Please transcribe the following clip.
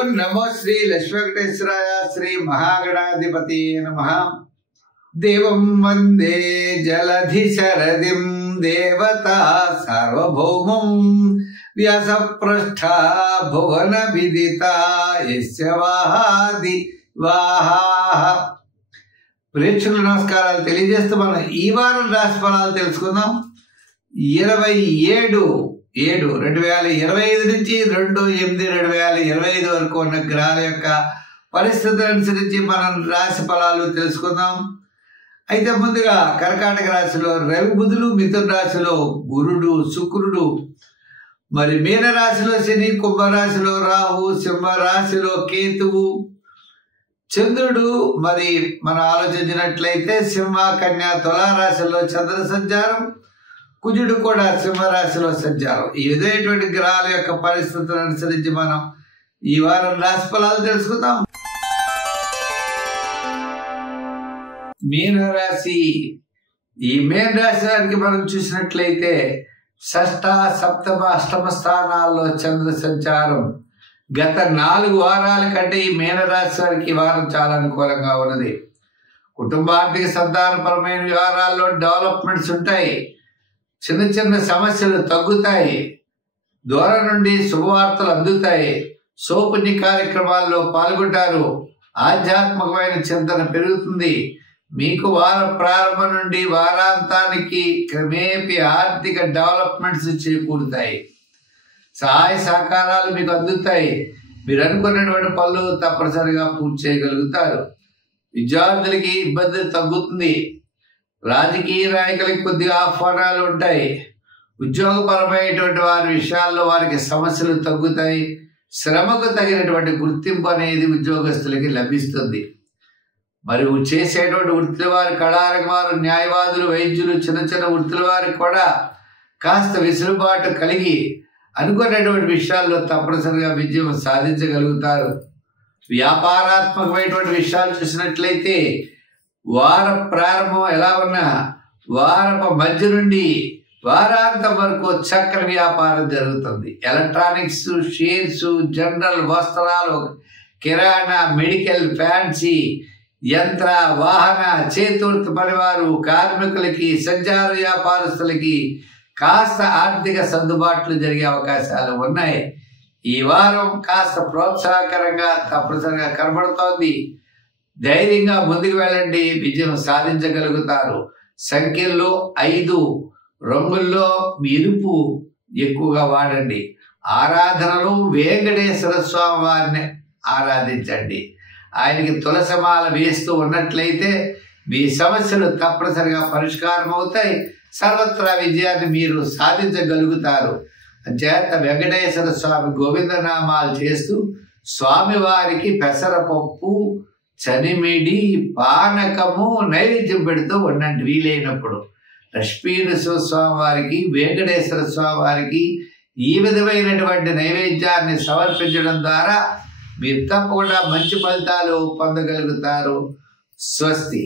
ఓం నమో శ్రీ లక్ష్మీవేంకటేశ్వరాయ శ్రీ మహాగణాధిపతి నమః. దేవం వందే జలధి శరదిం దేవతా సార్వభౌమం వ్యాసపృష్ఠ భువన విదిత యస్య వాహాది వాహాః. ప్రేక్షకుల నమస్కారాలు తెలియజేస్తూ మనం ఈ వారం రాశి ఫలాలు తెలుసుకుందాం. 27/7/2025 నుంచి 2/8/2025 వరకు ఉన్న గ్రహాల యొక్క పరిస్థితులు అనుసరించి మనం రాశి ఫలాలు తెలుసుకుందాం. అయితే ముందుగా కర్కాటక రాశిలో రవి బుధులు, మిథున రాశిలో గురుడు శుక్రుడు, మరి మీన రాశిలో శని, కుంభరాశిలో రాహు, సింహ రాశిలో కేతువు, చంద్రుడు మరి మనం ఆలోచించినట్లయితే సింహ, కన్యా, తులా రాశిలో చంద్ర సంచారం, కుజుడు కూడా సింహరాశిలో సంచారం. ఈ విధమైనటువంటి గ్రహాల యొక్క పరిస్థితులను అనుసరించి మనం ఈ వారం రాశి ఫలాలు తెలుసుకుందాం. మీనరాశి. ఈ మీన రాశి వారికి మనం చూసినట్లయితే షష్ఠ, సప్తమ, అష్టమ స్థానాల్లో చంద్ర సంచారం. గత 4 వారాల కంటే ఈ మీనరాశి వారికి ఈ వారం చాలా అనుకూలంగా ఉన్నది. కుటుంబానికి సంతానపరమైన వ్యవహారాల్లో డెవలప్మెంట్స్ ఉంటాయి. చిన్న చిన్న సమస్యలు తగ్గుతాయి. దూరం నుండి శుభవార్తలు అందుతాయి. సోపుణ్య కార్యక్రమాల్లో పాల్గొంటారు. ఆధ్యాత్మికమైన చింతన పెరుగుతుంది. మీకు వార ప్రారంభం నుండి వారాంతానికి క్రమేపీ ఆర్థిక డెవలప్మెంట్స్ చేకూరుతాయి. సహాయ సహకారాలు మీకు అందుతాయి. మీరు అనుకున్నటువంటి పనులు తప్పనిసరిగా పూర్తి చేయగలుగుతారు. విద్యార్థులకి ఇబ్బంది తగ్గుతుంది. రాజకీయ నాయకులకి కొద్దిగా ఆహ్వానాలు ఉంటాయి. ఉద్యోగపరమైనటువంటి వారి విషయాల్లో వారికి సమస్యలు తగ్గుతాయి. శ్రమకు తగినటువంటి గుర్తింపు అనేది ఉద్యోగస్తులకి లభిస్తుంది. మరి చేసేటువంటి వృత్తుల వారు, కళారంగ వారు, న్యాయవాదులు, వైద్యులు, చిన్న చిన్న వృత్తుల వారికి కూడా కాస్త వెసులుబాటు కలిగి అనుకున్నటువంటి విషయాల్లో తప్పనిసరిగా విజయం సాధించగలుగుతారు. వ్యాపారాత్మకమైనటువంటి విషయాలు చూసినట్లయితే వార ప్రారంభం ఎలా ఉన్నా వారపు మధ్య నుండి వారాంతం వరకు చక్ర వ్యాపారం జరుగుతుంది. ఎలక్ట్రానిక్స్, షేర్స్, జనరల్, వస్త్రాలు, కిరాణా, మెడికల్, ఫ్యాన్సీ, యంత్ర, వాహన, చేతివృత్తి పనివారు, కార్మికులకి, సంచార వ్యాపారస్తులకి కాస్త ఆర్థిక సర్దుబాట్లు జరిగే అవకాశాలు ఉన్నాయి. ఈ వారం కాస్త ప్రోత్సాహకరంగా తప్పనిసరిగా కనబడుతోంది. ధైర్యంగా ముందుకు వెళ్ళండి, విజయం సాధించగలుగుతారు. సంఖ్యల్లో 5, రంగుల్లో ఎరుపు ఎక్కువగా వాడండి. ఆరాధనలు వెంకటేశ్వర స్వామి వారిని ఆరాధించండి. ఆయనకి తులసిమాల వేస్తూ ఉన్నట్లయితే మీ సమస్యలు తప్పనిసరిగా పరిష్కారం అవుతాయి. సర్వత్రా విజయాన్ని మీరు సాధించగలుగుతారు. చేత వెంకటేశ్వర స్వామి గోవిందనామాలు చేస్తూ స్వామివారికి పెసరపప్పు, చనిమిడి, పానకము నైవేద్యం పెడుతూ ఉండండి వీలైనప్పుడు. లక్ష్మీనరసింహస్వామి వారికి, వెంకటేశ్వర స్వామి వారికి ఈ విధమైనటువంటి నైవేద్యాన్ని సమర్పించడం ద్వారా మీరు తప్పకుండా మంచి ఫలితాలు పొందగలుగుతారు. స్వస్తి.